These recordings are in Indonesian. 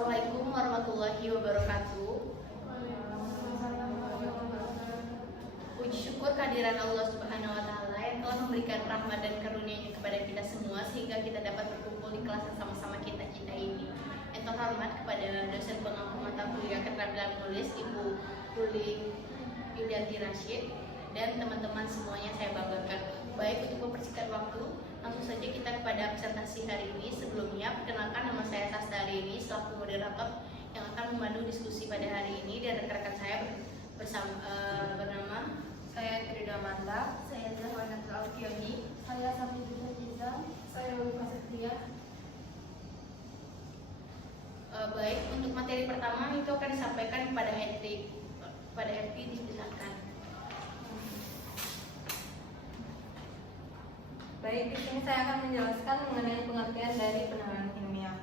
Assalamualaikum warahmatullahi wabarakatuh. Puji syukur kehadiran Allah Subhanahu wa Ta'ala yang telah memberikan rahmat dan karunia-Nya kepada kita semua sehingga kita dapat berkumpul di kelas yang sama-sama kita ini. Yang terhormat kepada dosen pengampu mata kuliah keterampilan menulis Ibu Ruling Yudianti Rashid dan teman-teman semuanya saya banggakan. Baik, untuk mempersingkat waktu, langsung saja kita kepada presentasi hari ini. Sebelumnya, perkenalkan nama saya Tasdari ini selaku moderator yang akan memandu diskusi pada hari ini, dan rekan-rekan saya bernama saya Trida Amanda, saya Zahwana Alfioni, saya Samidina Jiza, saya Ulfa Setia. Baik, untuk materi pertama itu akan disampaikan pada Hendrik. Pada Hendrik dipersilakan. Baik, di sini saya akan menjelaskan mengenai pengertian dari penalaran ilmiah.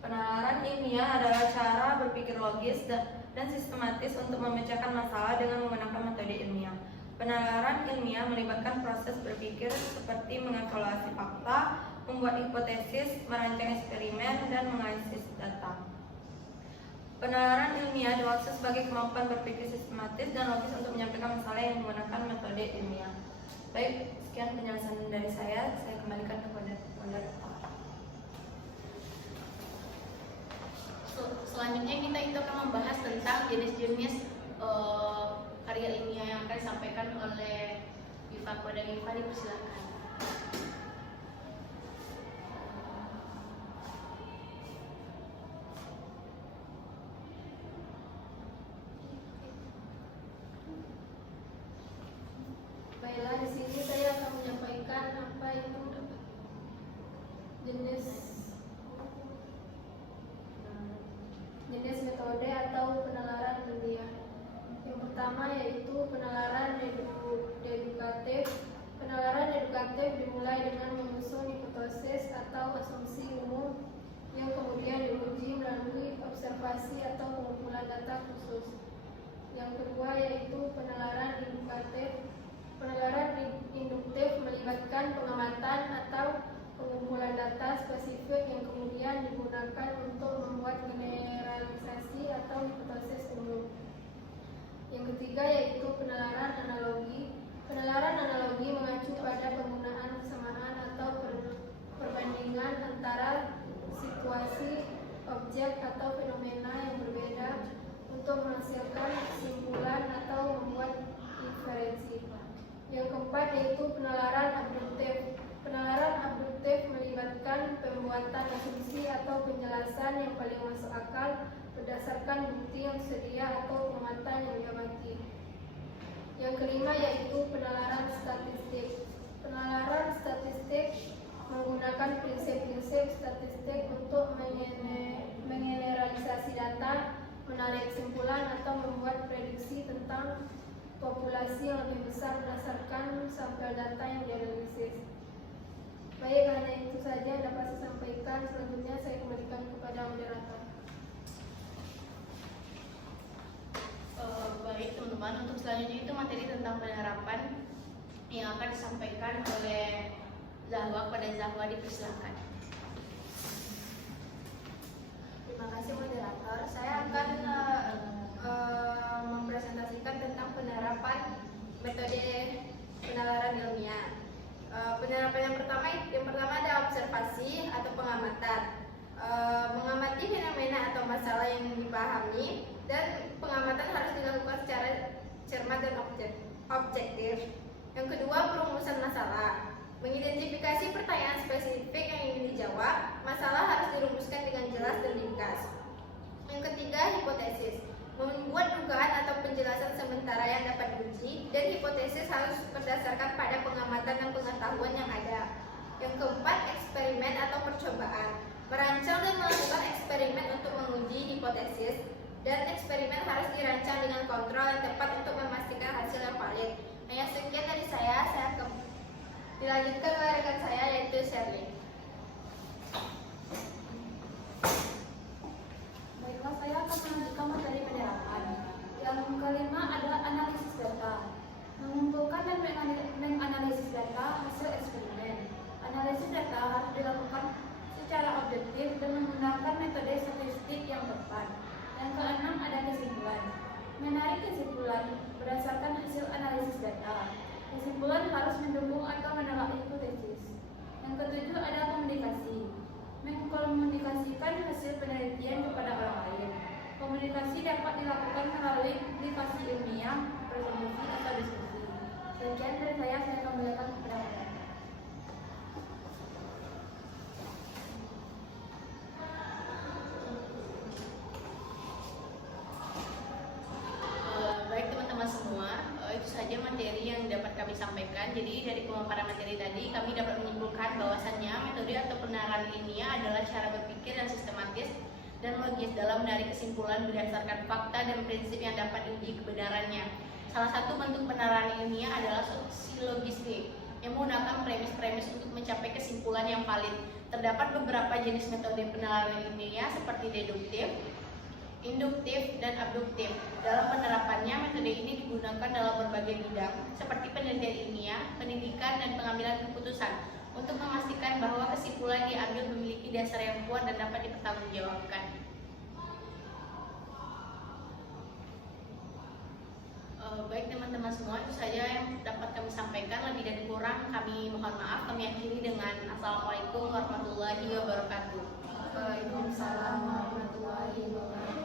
Penalaran ilmiah adalah cara berpikir logis dan sistematis untuk memecahkan masalah dengan menggunakan metode ilmiah. Penalaran ilmiah melibatkan proses berpikir seperti mengevaluasi fakta, membuat hipotesis, merancang eksperimen, dan menganalisis data. Penalaran ilmiah dimaksud sebagai kemampuan berpikir sistematis dan logis untuk menyampaikan masalah yang menggunakan metode ilmiah. Baik, sekian penjelasan dari saya kembalikan kepada moderator. Selanjutnya kita itu akan membahas tentang jenis-jenis karya ilmiah yang akan disampaikan oleh Iva. Kepada Iva dipersilakan. Baiklah, di sini saya akan menyampaikan apa itu jenis metode atau penalaran ilmiah. Yang pertama yaitu penalaran dedukatif. Penalaran dedukatif dimulai dengan menyusun hipotesis atau asumsi umum yang kemudian diuji melalui observasi atau pengumpulan data khusus. Yang kedua yaitu penalaran induktif. Penalaran induktif melibatkan pengamatan atau pengumpulan data spesifik yang kemudian digunakan untuk membuat generalisasi atau hipotesis umum. Yang ketiga yaitu penalaran analogi. Penalaran analogi mengacu pada penggunaan kesamaan atau perbandingan antara situasi, objek atau fenomena yang berbeda untuk menghasilkan kesimpulan atau membuat inferensi. Yang keempat yaitu penalaran abduktif. Penalaran abduktif melibatkan pembuatan asumsi atau penjelasan yang paling masuk akal berdasarkan bukti yang sedia atau pengamatan yang diamati. Yang kelima yaitu penalaran statistik. Penalaran statistik menggunakan prinsip-prinsip statistik untuk menggeneralisasi data, menarik kesimpulan atau membuat prediksi tentang populasi yang lebih besar berdasarkan sampel data yang dianalisis. Baik, hanya itu saja yang dapat saya sampaikan. Selanjutnya saya kembalikan kepada moderator. Baik teman-teman, untuk selanjutnya itu materi tentang penerapan yang akan disampaikan oleh Zahwa. Kepada Zahwa dipersilakan. Terima kasih moderator. Saya akan mempresentasikan tentang penerapan metode penalaran ilmiah. Penerapan yang pertama ada observasi atau pengamatan. Mengamati fenomena atau masalah yang dipahami, dan pengamatan harus dilakukan secara cermat dan objektif. Yang kedua, perumusan masalah. Mengidentifikasi pertanyaan spesifik yang ingin dijawab, masalah harus dirumuskan dengan jelas dan ringkas. Yang ketiga, hipotesis. Membuat dugaan atau penjelasan sementara yang dapat diuji, dan hipotesis harus berdasarkan pada pengamatan dan pengetahuan yang ada. Yang keempat, eksperimen atau percobaan. Merancang dan melakukan eksperimen untuk menguji hipotesis, dan eksperimen harus dirancang dengan kontrol yang tepat untuk memastikan hasil yang valid. Hanya sekian dari saya akan dilanjutkan oleh rekan saya yaitu Shirley. Baiklah, saya akan melanjutkan materi penerapan. Yang kelima adalah analisis data. Mengumpulkan dan menganalisis data hasil eksperimen. Analisis data harus dilakukan secara objektif dan menggunakan metode statistik yang tepat. Kesimpulan harus mendukung atau menolak hipotesis. Yang ketujuh ada komunikasi. Mengkomunikasikan hasil penelitian kepada orang lain. Komunikasi dapat dilakukan melalui publikasi ilmiah, presentasi, atau diskusi. Sekian dari saya kembalikan kepada Anda. Baik teman-teman semua, itu saja materi yang dapat kami sampaikan. Jadi dari pemaparan materi tadi kami dapat menyimpulkan bahwasannya metode atau penerapan ilmiah adalah cara berpikir yang sistematis dan logis dalam menarik kesimpulan berdasarkan fakta dan prinsip yang dapat diuji kebenarannya. Salah satu bentuk penerapan ilmiah adalah sosiologistik yang menggunakan premis-premis untuk mencapai kesimpulan yang valid. Terdapat beberapa jenis metode penerapan ilmiah seperti deduktif, induktif, dan abduktif. Dalam penerapannya, metode ini digunakan dalam berbagai bidang, seperti penelitian ilmiah, pendidikan, dan pengambilan keputusan, untuk memastikan bahwa kesimpulan diambil memiliki dasar yang kuat dan dapat dipertanggungjawabkan. Baik teman-teman semua, itu saja yang dapat kami sampaikan. Lebih dan kurang kami mohon maaf. Kami akhiri dengan Assalamualaikum warahmatullahi wabarakatuh. Waalaikumsalam warahmatullahi wabarakatuh.